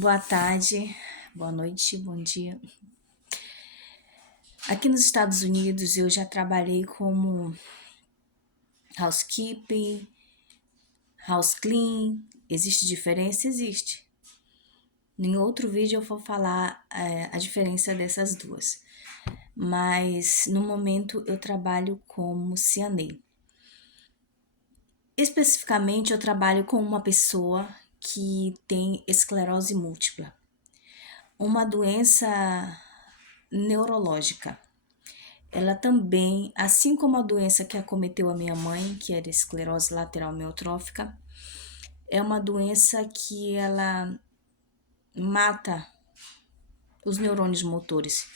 Boa tarde, boa noite, bom dia. Aqui nos Estados Unidos eu já trabalhei como housekeeping, house clean. Existe diferença? Existe. Em outro vídeo eu vou falar a diferença dessas duas. Mas no momento eu trabalho como CNA. Especificamente eu trabalho com uma pessoa que tem esclerose múltipla, uma doença neurológica. Ela também, assim como a doença que acometeu a minha mãe, que era esclerose lateral amiotrófica, é uma doença que ela mata os neurônios motores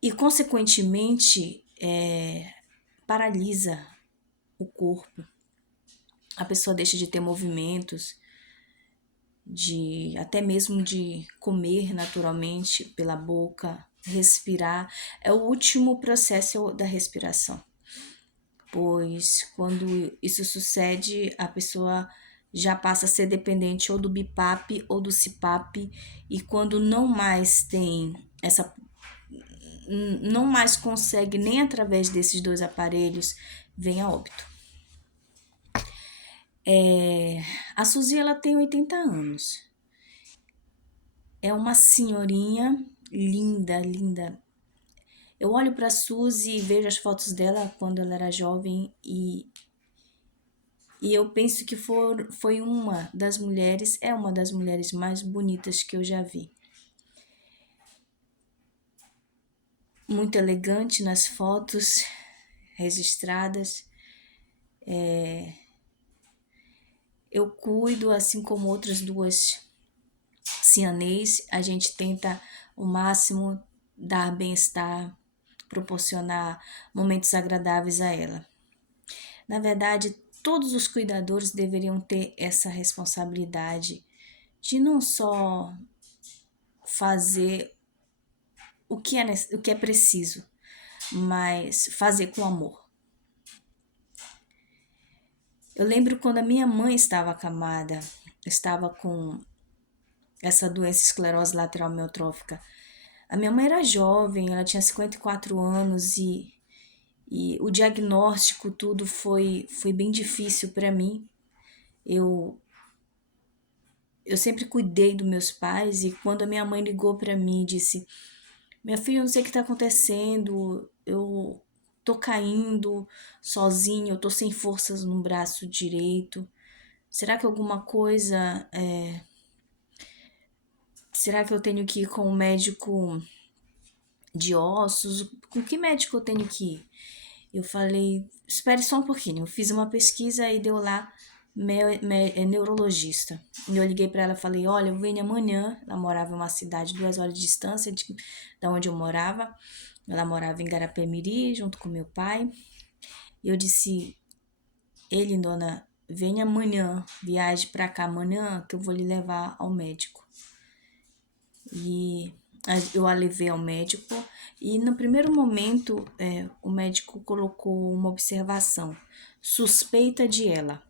e, consequentemente, paralisa o corpo. A pessoa deixa de ter movimentos, até mesmo de comer naturalmente pela boca, respirar. É o último processo da respiração, pois quando isso sucede, a pessoa já passa a ser dependente ou do BiPAP ou do CPAP, e quando não mais tem não mais consegue nem através desses dois aparelhos, vem a óbito. A Suzy, ela tem 80 anos. É uma senhorinha linda, linda. Eu olho para a Suzy e vejo as fotos dela quando ela era jovem e eu penso que foi uma das mulheres, é uma das mulheres mais bonitas que eu já vi. Muito elegante nas fotos registradas. Eu cuido, assim como outras duas cianês, a gente tenta o máximo dar bem-estar, proporcionar momentos agradáveis a ela. Na verdade, todos os cuidadores deveriam ter essa responsabilidade de não só fazer o que é preciso, mas fazer com amor. Eu lembro quando a minha mãe estava acamada, estava com essa doença esclerose lateral amiotrófica. A minha mãe era jovem, ela tinha 54 anos e o diagnóstico, tudo foi bem difícil para mim. Eu sempre cuidei dos meus pais, e quando a minha mãe ligou para mim e disse: minha filha, eu não sei o que está acontecendo, eu tô caindo sozinha, eu tô sem forças no braço direito. Será que alguma coisa. Será que eu tenho que ir com um médico de ossos? Com que médico eu tenho que ir? Eu falei: espere só um pouquinho. Eu fiz uma pesquisa e deu lá neurologista. Eu liguei para ela e falei: olha, eu venho amanhã. Ela morava em uma cidade 2 horas de distância da onde eu morava. Ela morava em Garapé-Miri, junto com meu pai. E eu disse: ele, dona, venha amanhã, viaje para cá amanhã, que eu vou lhe levar ao médico. E eu a levei ao médico, e no primeiro momento o médico colocou uma observação: suspeita de ELA,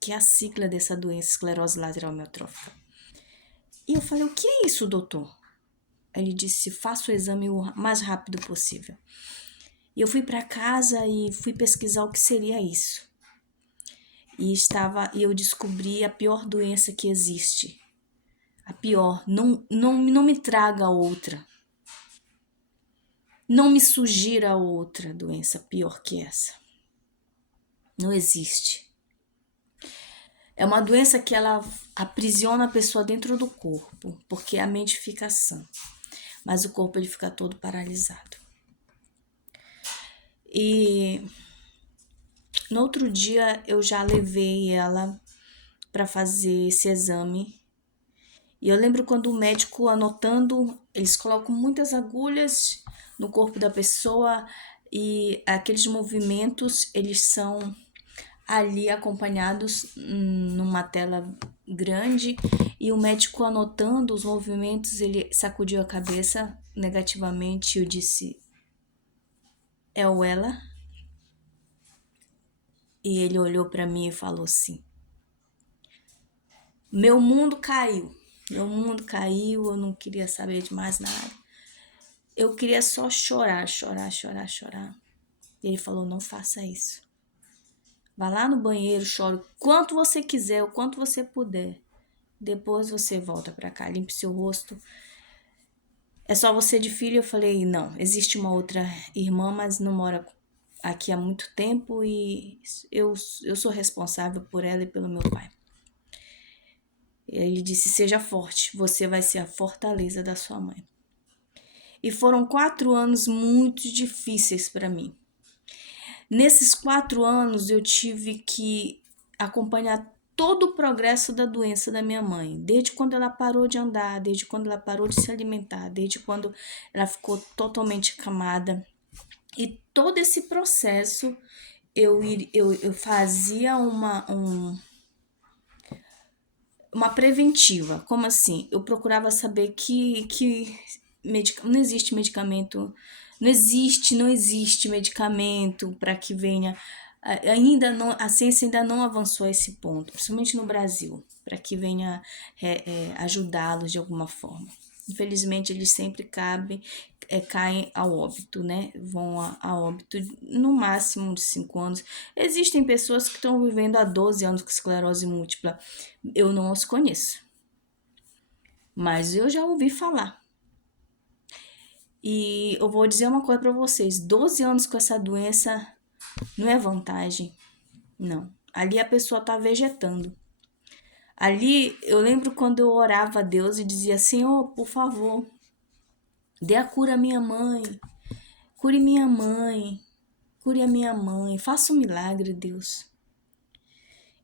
que é a sigla dessa doença, esclerose lateral amiotrófica. E eu falei: o que é isso, doutor? Ele disse: faça o exame o mais rápido possível. E eu fui para casa e fui pesquisar o que seria isso. E eu descobri a pior doença que existe. A pior. Não me traga outra. Não me sugira outra doença pior que essa. Não existe. É uma doença que ela aprisiona a pessoa dentro do corpo, porque a mente fica sã, mas o corpo ele fica todo paralisado. E no outro dia eu já levei ela para fazer esse exame. E eu lembro quando o médico anotando, eles colocam muitas agulhas no corpo da pessoa, e aqueles movimentos, eles são ali acompanhados numa tela grande, e o médico anotando os movimentos, ele sacudiu a cabeça negativamente e eu disse: é o ela? E ele olhou para mim e falou assim: meu mundo caiu. Meu mundo caiu, eu não queria saber de mais nada. Eu queria só chorar, chorar, chorar, chorar. E ele falou, não faça isso. Vá lá no banheiro, chore o quanto você quiser, o quanto você puder. Depois você volta pra cá, limpe seu rosto. É só você de filho? Eu falei, não, existe uma outra irmã, mas não mora aqui há muito tempo e eu sou responsável por ela e pelo meu pai. Ele disse, seja forte, você vai ser a fortaleza da sua mãe. E foram 4 anos muito difíceis para mim. Nesses 4 anos eu tive que acompanhar todo o progresso da doença da minha mãe, desde quando ela parou de andar, desde quando ela parou de se alimentar, desde quando ela ficou totalmente acamada. E todo esse processo eu fazia uma preventiva. Como assim? Eu procurava saber que não existe medicamento, não existe medicamento para que venha. Ainda não, a ciência ainda não avançou a esse ponto, principalmente no Brasil, para que venha ajudá-los de alguma forma. Infelizmente, eles sempre caem ao óbito, né? Vão a óbito no máximo de 5 anos. Existem pessoas que estão vivendo há 12 anos com esclerose múltipla. Eu não os conheço, mas eu já ouvi falar. E eu vou dizer uma coisa para vocês: 12 anos com essa doença não é vantagem, não. Ali a pessoa tá vegetando. Ali eu lembro quando eu orava a Deus e dizia: Senhor, por favor, dê a cura à minha mãe, cure minha mãe, cure a minha mãe, faça um milagre, Deus.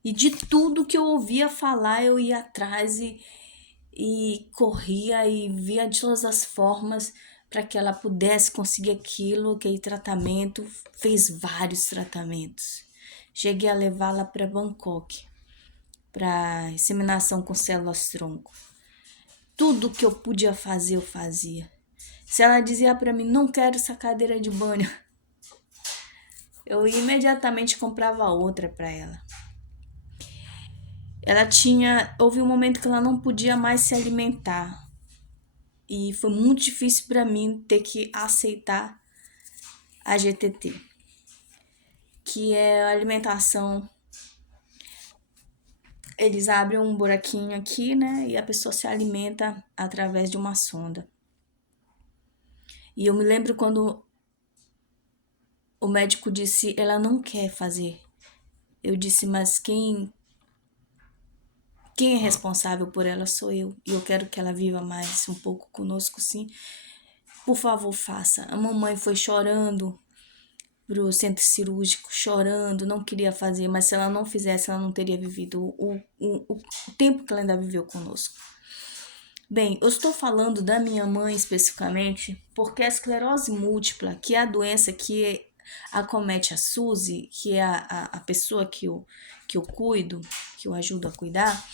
E de tudo que eu ouvia falar, eu ia atrás e corria e via de todas as formas para que ela pudesse conseguir aquele tratamento. Fez vários tratamentos. Cheguei a levá-la para Bangkok, para inseminação com células-tronco. Tudo que eu podia fazer, eu fazia. Se ela dizia para mim, não quero essa cadeira de banho, eu imediatamente comprava outra para ela. Houve um momento que ela não podia mais se alimentar. E foi muito difícil para mim ter que aceitar a GTT, que é a alimentação. Eles abrem um buraquinho aqui, né? E a pessoa se alimenta através de uma sonda. E eu me lembro quando o médico disse, ela não quer fazer. Eu disse, mas quem é responsável por ela sou eu. E eu quero que ela viva mais um pouco conosco, sim. Por favor, faça. A mamãe foi chorando pro centro cirúrgico, chorando, não queria fazer, mas se ela não fizesse, ela não teria vivido o tempo que ela ainda viveu conosco. Bem, eu estou falando da minha mãe especificamente porque a esclerose múltipla, que é a doença que acomete a Suzy, que é a pessoa que eu cuido, que eu ajudo a cuidar,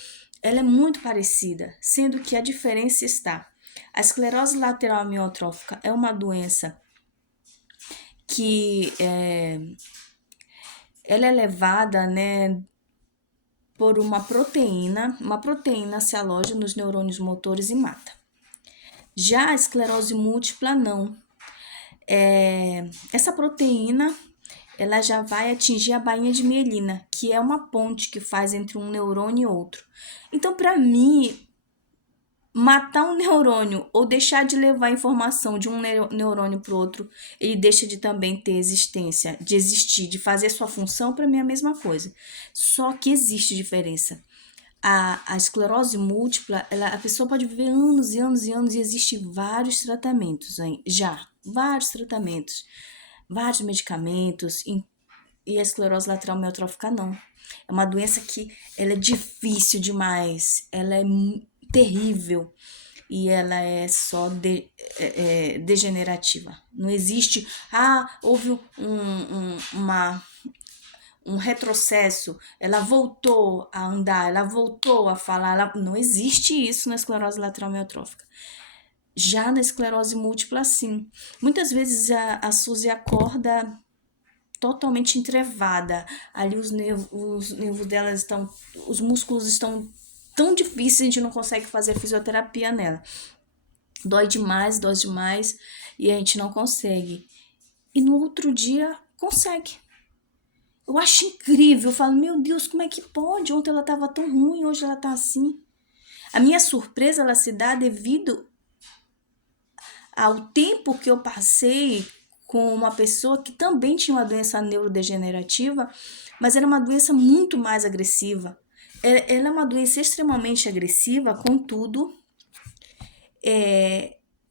ela é muito parecida, sendo que a diferença está. A esclerose lateral amiotrófica é uma doença que ela é levada, né, por uma proteína se aloja nos neurônios motores e mata. Já a esclerose múltipla não. Essa proteína ela já vai atingir a bainha de mielina, que é uma ponte que faz entre um neurônio e outro. Então, para mim, matar um neurônio ou deixar de levar informação de um neurônio para o outro, ele deixa de também ter existência, de existir, de fazer sua função, para mim é a mesma coisa. Só que existe diferença. A esclerose múltipla, a pessoa pode viver anos e anos e anos e existem vários tratamentos, hein? Vários tratamentos, vários medicamentos, e a esclerose lateral amiotrófica não. É uma doença que ela é difícil demais, ela é terrível e ela é só degenerativa. Não existe, houve um retrocesso, ela voltou a andar, ela voltou a falar, não existe isso na esclerose lateral amiotrófica. Já na esclerose múltipla, sim. Muitas vezes a Suzy acorda totalmente entrevada. Ali os nervos delas estão, os músculos estão tão difícil, a gente não consegue fazer fisioterapia nela. Dói demais, e a gente não consegue. E no outro dia, consegue. Eu acho incrível, eu falo, meu Deus, como é que pode? Ontem ela estava tão ruim, hoje ela está assim. A minha surpresa, ela se dá devido ao tempo que eu passei com uma pessoa que também tinha uma doença neurodegenerativa, mas era uma doença muito mais agressiva. Ela é uma doença extremamente agressiva, contudo,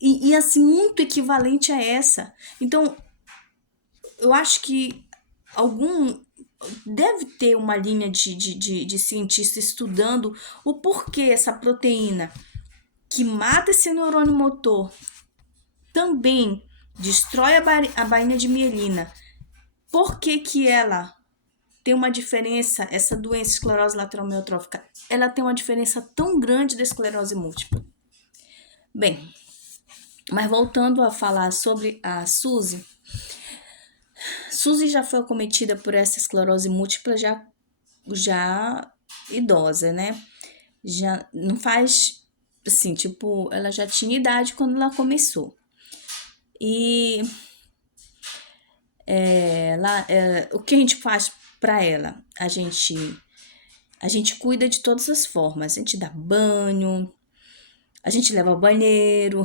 e assim, muito equivalente a essa. Então, eu acho que algum deve ter uma linha de cientista estudando o porquê essa proteína que mata esse neurônio motor também destrói a bainha de mielina. Por que que ela tem uma diferença, essa doença esclerose lateral amiotrófica, ela tem uma diferença tão grande da esclerose múltipla? Bem, mas voltando a falar sobre a Suzy já foi acometida por essa esclerose múltipla já idosa, né? Já não faz, assim, tipo, ela já tinha idade quando ela começou. E o que a gente faz para ela? A gente cuida de todas as formas. A gente dá banho, a gente leva ao banheiro,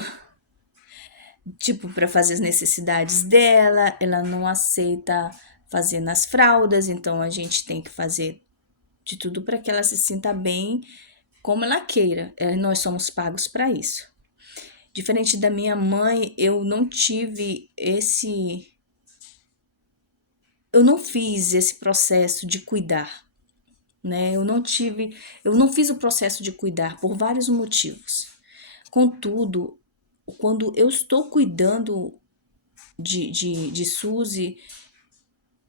tipo, para fazer as necessidades dela. Ela não aceita fazer nas fraldas, então a gente tem que fazer de tudo para que ela se sinta bem como ela queira. Nós somos pagos para isso. Diferente da minha mãe, eu não tive esse. Eu não fiz esse processo de cuidar, né? Eu não fiz o processo de cuidar por vários motivos. Contudo, quando eu estou cuidando de Suzy,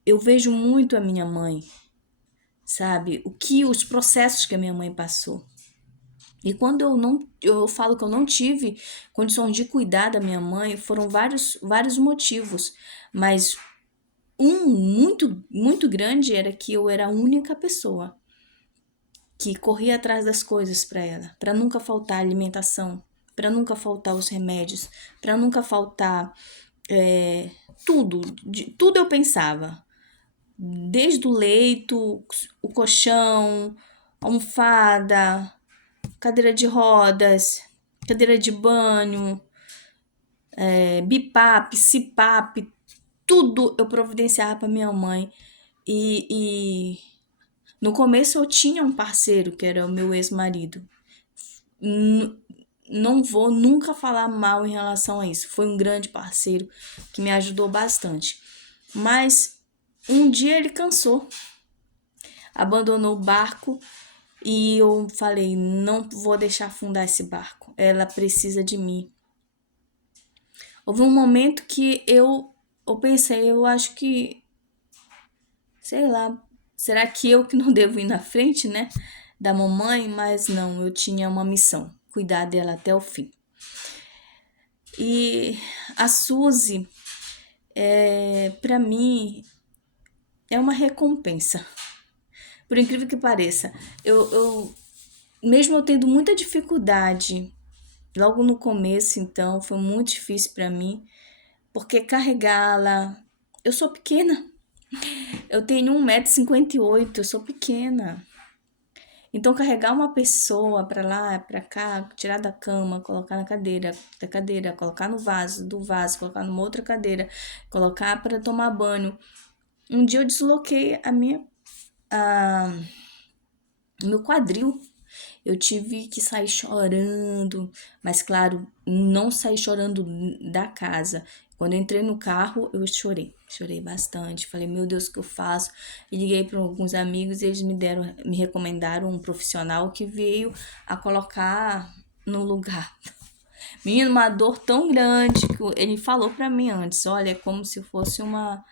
eu vejo muito a minha mãe, sabe? Os processos que a minha mãe passou. E quando eu falo que eu não tive condições de cuidar da minha mãe, foram vários motivos, mas um muito grande era que eu era a única pessoa que corria atrás das coisas para ela, para nunca faltar alimentação, para nunca faltar os remédios, para nunca faltar tudo, tudo eu pensava, desde o leito, o colchão, almofada, cadeira de rodas, cadeira de banho, BIPAP, CPAP, tudo eu providenciava para minha mãe. E no começo eu tinha um parceiro, que era o meu ex-marido. Não vou nunca falar mal em relação a isso. Foi um grande parceiro que me ajudou bastante. Mas um dia ele cansou, abandonou o barco e eu falei, não vou deixar afundar esse barco. Ela precisa de mim. Houve um momento que eu pensei, eu acho que, sei lá, será que eu que não devo ir na frente, né, da mamãe? Mas não, eu tinha uma missão, cuidar dela até o fim. E a Suzy, para mim, é uma recompensa. Por incrível que pareça, mesmo eu tendo muita dificuldade, logo no começo, então, foi muito difícil para mim, porque carregá-la, eu sou pequena, eu tenho 1,58 m, eu sou pequena. Então, carregar uma pessoa para lá, para cá, tirar da cama, colocar na cadeira, da cadeira, colocar no vaso, do vaso, colocar numa outra cadeira, colocar para tomar banho. Um dia eu desloquei o meu quadril. Eu tive que sair chorando, mas claro, não saí chorando da casa. Quando eu entrei no carro, eu chorei bastante. Falei, meu Deus, o que eu faço? E liguei para alguns amigos e eles me recomendaram um profissional que veio a colocar no lugar. Menino, uma dor tão grande que ele falou para mim antes, olha, é como se fosse uma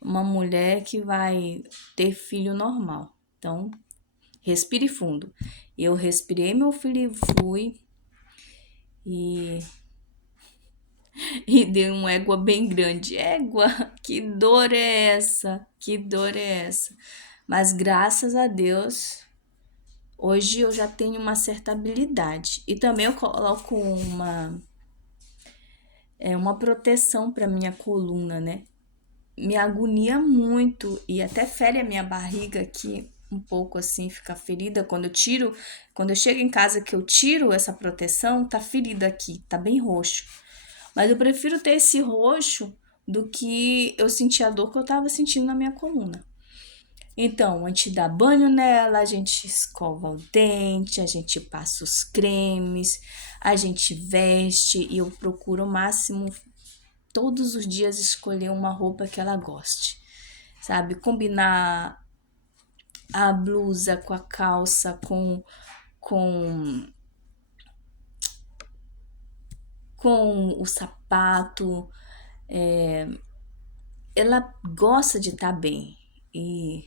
mulher que vai ter filho normal. Então, respire fundo. Eu respirei, meu filho, e fui. E dei uma égua bem grande. Égua, que dor é essa? Que dor é essa? Mas graças a Deus, Hoje eu já tenho uma certa habilidade. E também eu coloco uma proteção para minha coluna, né? Me agonia muito e até fere a minha barriga aqui um pouco assim, fica ferida quando eu chego em casa que eu tiro essa proteção, tá ferida aqui, tá bem roxo. Mas eu prefiro ter esse roxo do que eu sentir a dor que eu tava sentindo na minha coluna. Então, a gente dá banho nela, a gente escova o dente, a gente passa os cremes, a gente veste e eu procuro o máximo todos os dias escolher uma roupa que ela goste, sabe? Combinar a blusa com a calça, com, com o sapato. Ela gosta de estar bem e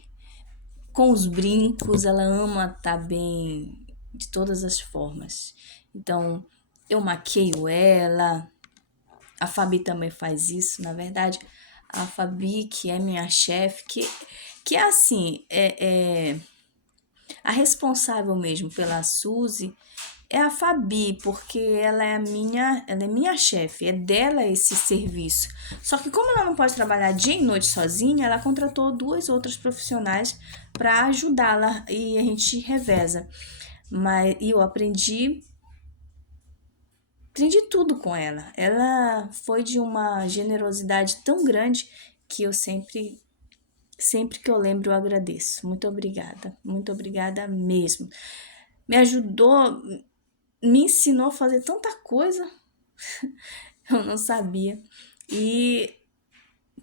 com os brincos, ela ama estar bem de todas as formas. Então, eu maqueio ela, a Fabi também faz isso, na verdade. A Fabi, que é minha chefe, que é assim, a responsável mesmo pela Suzy é a Fabi, porque ela é minha chefe, é dela esse serviço. Só que como ela não pode trabalhar dia e noite sozinha, ela contratou duas outras profissionais para ajudá-la e a gente reveza. Mas e eu aprendi tudo com ela. Ela foi de uma generosidade tão grande que eu sempre que eu lembro eu agradeço. Muito obrigada mesmo. Me ajudou, me ensinou a fazer tanta coisa, eu não sabia. E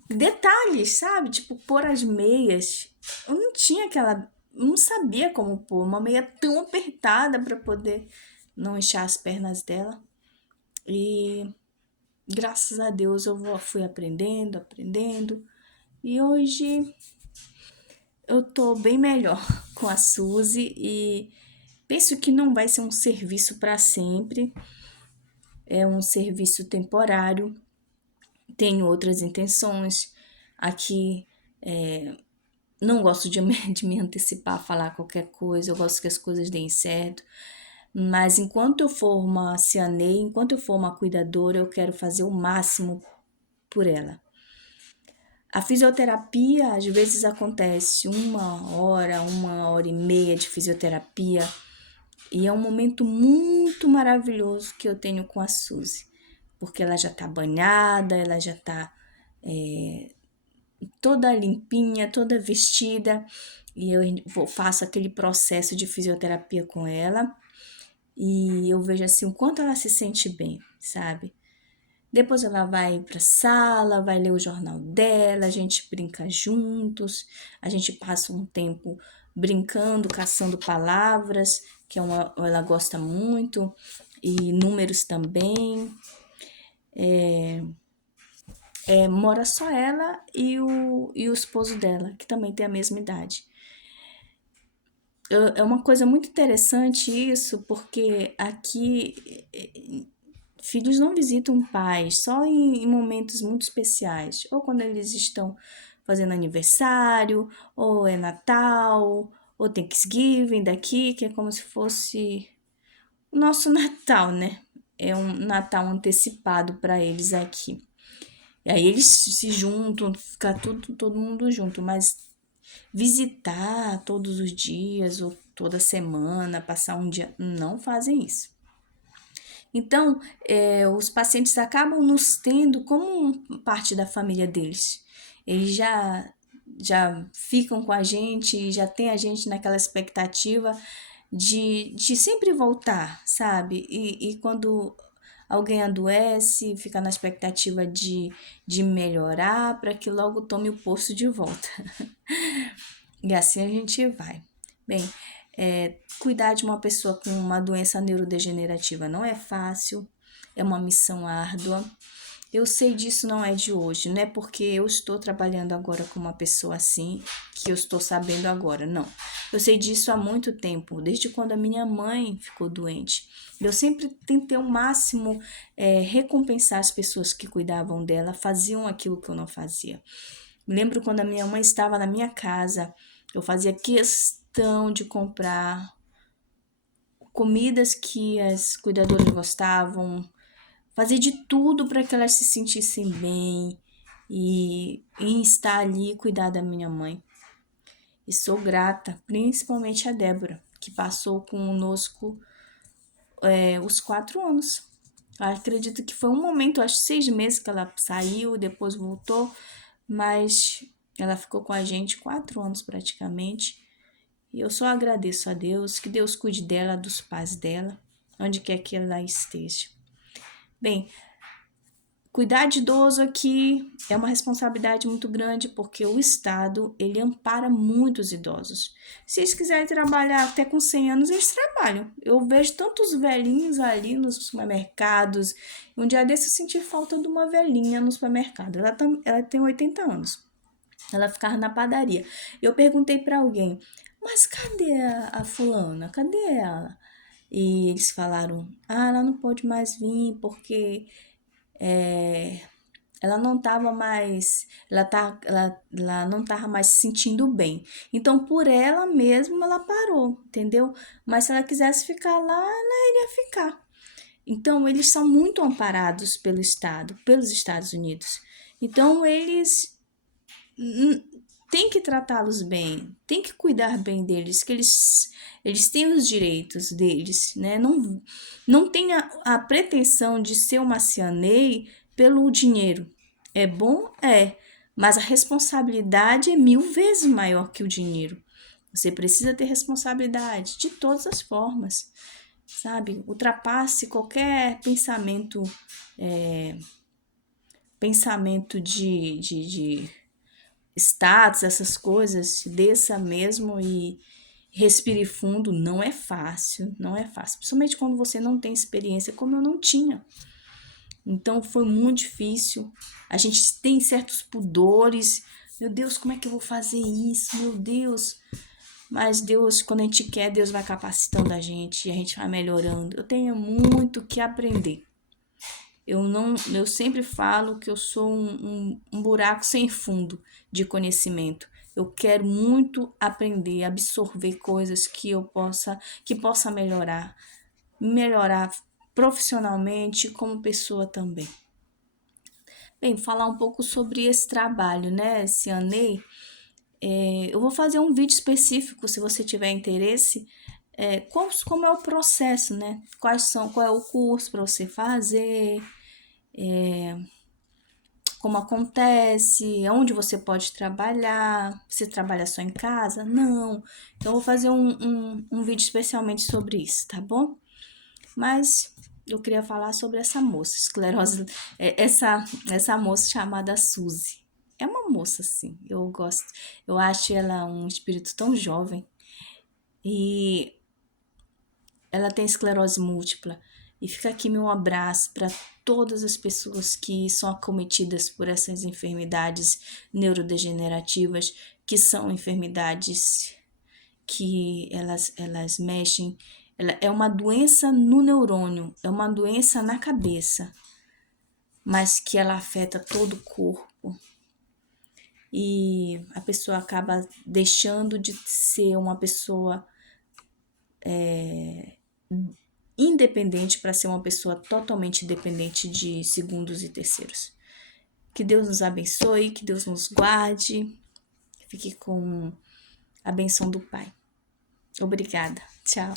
detalhes, sabe? Tipo, pôr as meias. Eu não tinha aquela. Não sabia como pôr uma meia tão apertada para poder não inchar as pernas dela. E graças a Deus fui aprendendo. E hoje eu tô bem melhor com a Suzy e penso que não vai ser um serviço para sempre, é um serviço temporário. Tenho outras intenções. Aqui não gosto de me antecipar a falar qualquer coisa, eu gosto que as coisas deem certo. Mas enquanto eu for uma CNA, enquanto eu for uma cuidadora, eu quero fazer o máximo por ela. A fisioterapia às vezes acontece 1 hora e meia de fisioterapia e é um momento muito maravilhoso que eu tenho com a Suzy, porque ela já tá banhada, ela já tá toda limpinha, toda vestida, e eu faço aquele processo de fisioterapia com ela e eu vejo assim o quanto ela se sente bem, sabe? Depois ela vai para a sala, vai ler o jornal dela, a gente brinca juntos, a gente passa um tempo brincando, caçando palavras, que ela gosta muito, e números também. Mora só ela e o esposo dela, que também tem a mesma idade. É uma coisa muito interessante isso, porque aqui filhos não visitam pais só em momentos muito especiais, ou quando eles estão fazendo aniversário, ou é Natal, ou Thanksgiving daqui, que é como se fosse o nosso Natal, né? É um Natal antecipado para eles aqui. E aí eles se juntam, fica todo mundo junto, mas visitar todos os dias ou toda semana, passar um dia, não fazem isso. Então, os pacientes acabam nos tendo como parte da família deles. Eles já ficam com a gente, já tem a gente naquela expectativa de sempre voltar, sabe? E quando alguém adoece, fica na expectativa de melhorar para que logo tome o posto de volta. E assim a gente vai. Bem, cuidar de uma pessoa com uma doença neurodegenerativa não é fácil, é uma missão árdua. Eu sei disso não é de hoje, não é porque eu estou trabalhando agora com uma pessoa assim que eu estou sabendo agora, não. Eu sei disso há muito tempo, desde quando a minha mãe ficou doente. Eu sempre tentei ao máximo recompensar as pessoas que cuidavam dela, faziam aquilo que eu não fazia. Me lembro quando a minha mãe estava na minha casa, eu fazia questão de comprar comidas que as cuidadoras gostavam, fazer de tudo para que elas se sentissem bem e em estar ali e cuidar da minha mãe. E sou grata, principalmente a Débora, que passou conosco os 4 anos. Eu acredito que foi um momento, acho 6 meses que ela saiu, depois voltou, mas ela ficou com a gente 4 anos praticamente. E eu só agradeço a Deus, que Deus cuide dela, dos pais dela, onde quer que ela esteja. Bem, cuidar de idoso aqui é uma responsabilidade muito grande, porque o Estado, ele ampara muitos idosos. Se eles quiserem trabalhar até com 100 anos, eles trabalham. Eu vejo tantos velhinhos ali nos supermercados. Um dia desse eu senti falta de uma velhinha no supermercado. Ela tem 80 anos. Ela ficava na padaria. Eu perguntei para alguém, mas cadê a fulana? Cadê ela? E eles falaram, ela não pode mais vir porque ela não estava mais, ela não estava mais se sentindo bem. Então, por ela mesma, ela parou, entendeu? Mas se ela quisesse ficar lá, ela iria ficar. Então, eles são muito amparados pelo Estado, pelos Estados Unidos. Então, eles tem que tratá-los bem, tem que cuidar bem deles, que eles têm os direitos deles, né? Não tem a pretensão de ser uma CNA pelo dinheiro. É bom? É, mas a responsabilidade é 1000 vezes maior que o dinheiro. Você precisa ter responsabilidade de todas as formas, sabe? Ultrapasse qualquer pensamento de status, essas coisas, desça mesmo e respire fundo. Não é fácil, não é fácil. Principalmente quando você não tem experiência, como eu não tinha. Então foi muito difícil. A gente tem certos pudores. Meu Deus, como é que eu vou fazer isso? Meu Deus. Mas Deus, quando a gente quer, Deus vai capacitando a gente e a gente vai melhorando. Eu tenho muito que aprender. Eu sempre falo que eu sou um buraco sem fundo de conhecimento. Eu quero muito aprender, absorver coisas que possa melhorar profissionalmente como pessoa também. Bem, falar um pouco sobre esse trabalho, né, esse ANEI. Eu vou fazer um vídeo específico, se você tiver interesse, como é o processo, né? Qual é o curso para você fazer, como acontece, onde você pode trabalhar, você trabalha só em casa? Não. Então, eu vou fazer um vídeo especialmente sobre isso, tá bom? Mas eu queria falar sobre essa moça, esclerose, essa moça chamada Suzy. É uma moça, assim, eu gosto, eu acho ela um espírito tão jovem e ela tem esclerose múltipla. E fica aqui meu abraço para todas as pessoas que são acometidas por essas enfermidades neurodegenerativas, que são enfermidades que elas mexem. É uma doença no neurônio, é uma doença na cabeça, mas que ela afeta todo o corpo. E a pessoa acaba deixando de ser uma pessoa independente para ser uma pessoa totalmente dependente de segundos e terceiros. Que Deus nos abençoe, que Deus nos guarde, fique com a benção do Pai. Obrigada. Tchau.